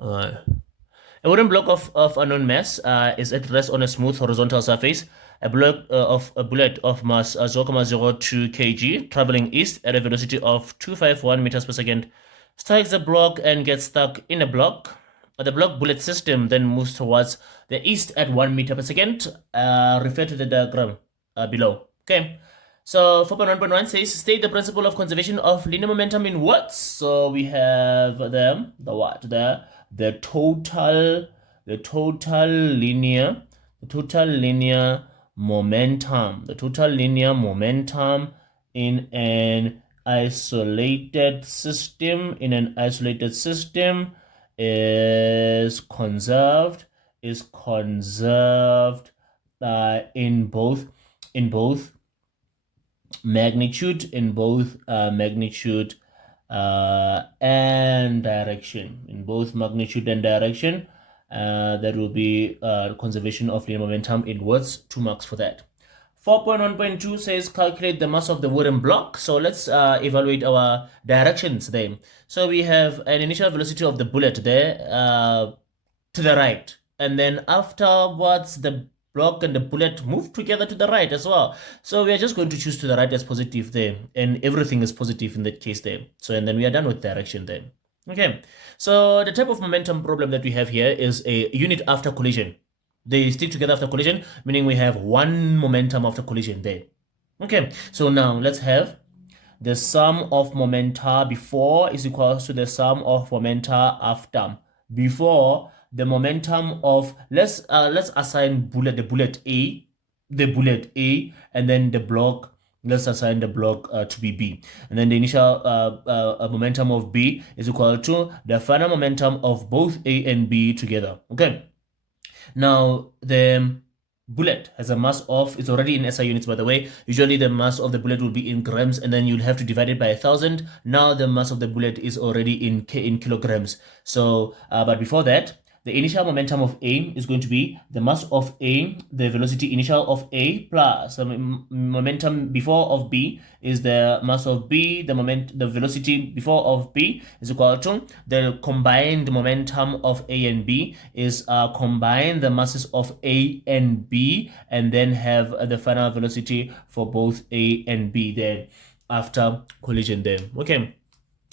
Uh, a wooden block of unknown mass is at rest on a smooth horizontal surface. A bullet of mass 0.02 kg traveling east at a velocity of 251 meters per second strikes the block and gets stuck in a block. The block bullet system then moves towards the east at 1 meter per second. Refer to the diagram below. Okay. So 4.1.1 says state the principle of conservation of linear momentum in words. So we have the what? The total linear momentum. The total linear momentum in an isolated system is conserved in both magnitude and direction. That will be conservation of linear momentum in words. 2 marks for that. 4.1.2 says calculate the mass of the wooden block. So let's evaluate our directions there. So we have an initial velocity of the bullet there to the right, and then afterwards the block and the bullet move together to the right as well. So we are just going to choose to the right as positive there, and everything is positive in that case there. So, and then we are done with direction there. Okay, so the type of momentum problem that we have here is a unit after collision. They stick together after collision, meaning we have one momentum after collision there. Okay, so now let's have the sum of momenta before is equals to the sum of momenta after. Before, the momentum of let's assign the bullet A, and then the block. Let's assign the block to be B, and then the initial momentum of B is equal to the final momentum of both A and B together. Okay. Now the bullet has a mass of, it's already in SI units by the way, usually the mass of the bullet will be in grams, and then you'll have to divide it by 1,000. Now the mass of the bullet is already in kilograms. So but before that, the initial momentum of A is going to be the mass of A, the velocity initial of A, plus the momentum before of B is the mass of B, the velocity before of B is equal to the combined momentum of A and B is combine the masses of A and B, and then have the final velocity for both A and B then after collision there. Okay.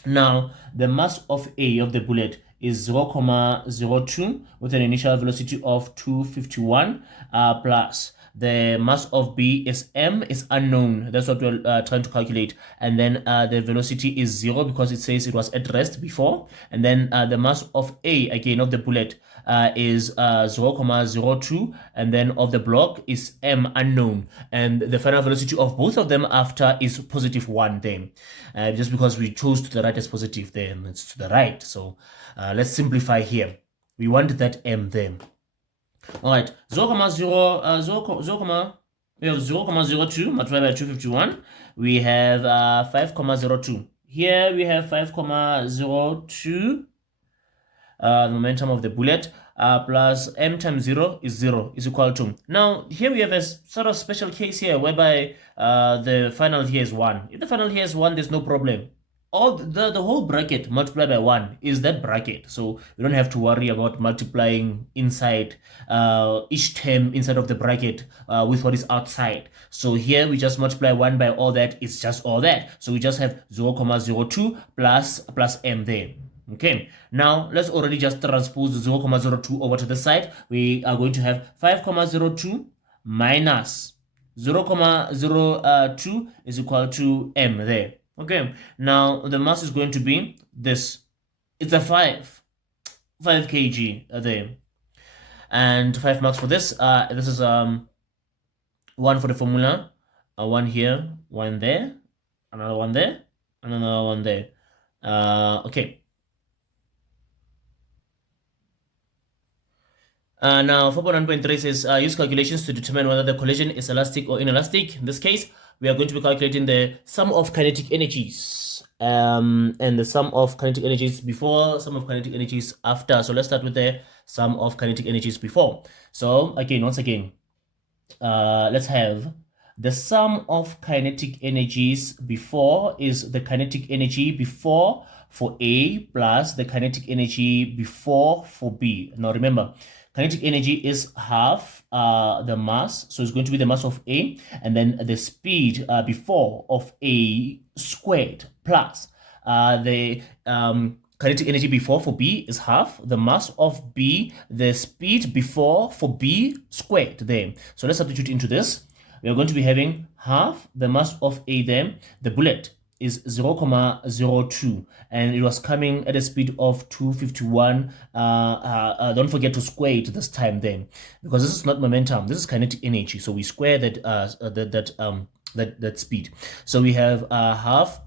Now the mass of A of the bullet is 0.02 with an initial velocity of 251 plus the mass of B is M, is unknown. That's what we're trying to calculate. And then the velocity is 0 because it says it was at rest before. And then the mass of A, again, of the bullet is 0.02. And then of the block is M, unknown. And the final velocity of both of them after is positive 1 then. Just because we chose to the right as positive then, it's to the right. So let's simplify here. We want that M then. All right, 0.02 multiplied by 251. We have 5.02. Here we have 5.02. The momentum of the bullet plus m times 0 is equal to. Now here we have a sort of special case here whereby the final here is 1. If the final here is 1, there's no problem. All the whole bracket multiplied by 1 is that bracket, so we don't have to worry about multiplying inside each term inside of the bracket with what is outside. So here we just multiply 1 by all that, it's just all that, so we just have 0.02 plus m there. Okay, now let's already just transpose 0.02 over to the side. We are going to have 5.02 minus 0.02 is equal to m there. Okay, now the mass is going to be this. It's a 5 kg there, and 5 marks for this. This is 1 for the formula, 1 here, 1 there, another 1 there, and another 1 there. Okay. Now 4.1.3 says use calculations to determine whether the collision is elastic or inelastic. In this case, we are going to be calculating the sum of kinetic energies and the sum of kinetic energies before, sum of kinetic energies after. So let's start with the sum of kinetic energies before. So again, once again, let's have the sum of kinetic energies before is the kinetic energy before for A plus the kinetic energy before for B. Now remember, kinetic energy is half the mass, so it's going to be the mass of A, and then the speed before of A squared plus the kinetic energy before for B is half the mass of B, the speed before for B squared there. So let's substitute into this. We are going to be having half the mass of A there. The bullet is 0.02 and it was coming at a speed of 251. Don't forget to square it this time then, because this is not momentum, this is kinetic energy, so we square that that speed. So we have half,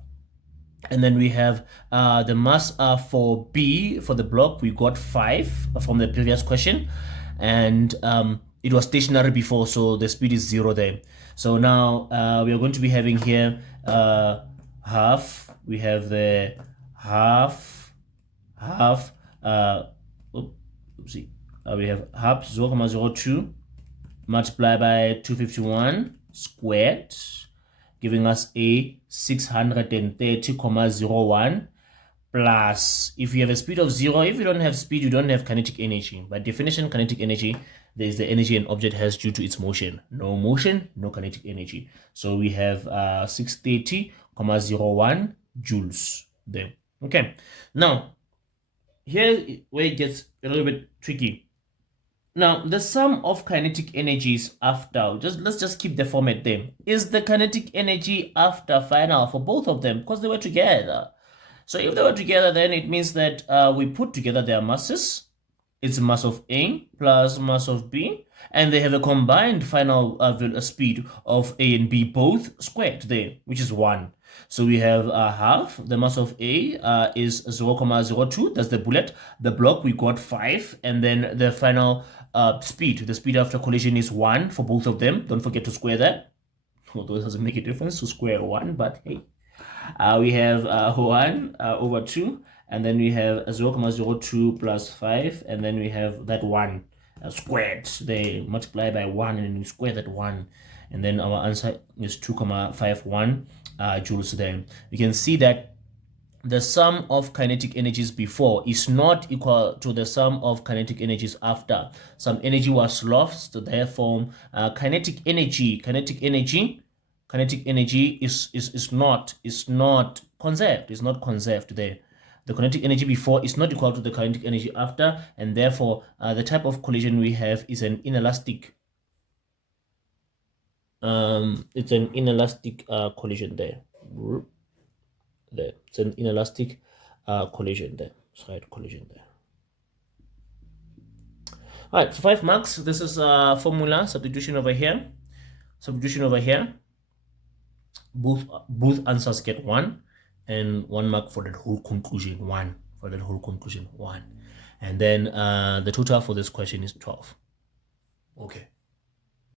and then we have the mass for B, for the block, we got 5 from the previous question, and it was stationary before, so the speed is 0 there. So now we are going to be having here half, we have the half, we have half 0.02 multiplied by 251 squared, giving us a 630.01 plus, if you have a speed of 0, if you don't have speed, you don't have kinetic energy. By definition, kinetic energy, there is the energy an object has due to its motion. No motion, no kinetic energy. So we have 630.01 joules there. Okay, now here where it gets a little bit tricky. Now, the sum of kinetic energies after, let's just keep the format there, is the kinetic energy after final for both of them, because they were together. So if they were together, then it means that we put together their masses. It's mass of A plus mass of B, and they have a combined final speed of A and B both squared there, which is 1. So we have half the mass of A is 0.02, that's the bullet. The block, we got 5, and then the final speed, the speed after collision is 1 for both of them. Don't forget to square that, although it doesn't make a difference to square 1, but hey. We have 1 over 2, and then we have 0.02 plus 5, and then we have that 1 squared. They multiply by 1, and then we square that 1, and then our answer is 2.51 joules there. You can see that the sum of kinetic energies before is not equal to the sum of kinetic energies after. Some energy was lost, therefore kinetic energy is not conserved, is not conserved there. The kinetic energy before is not equal to the kinetic energy after, and therefore the type of collision we have is an inelastic. It's an inelastic collision there. It's an inelastic collision there. Side collision there. All right, for 5 marks, this is formula substitution over here. Substitution over here. Both answers get 1, and 1 mark for that whole conclusion. 1 for that whole conclusion. 1, and then the total for this question is 12. Okay.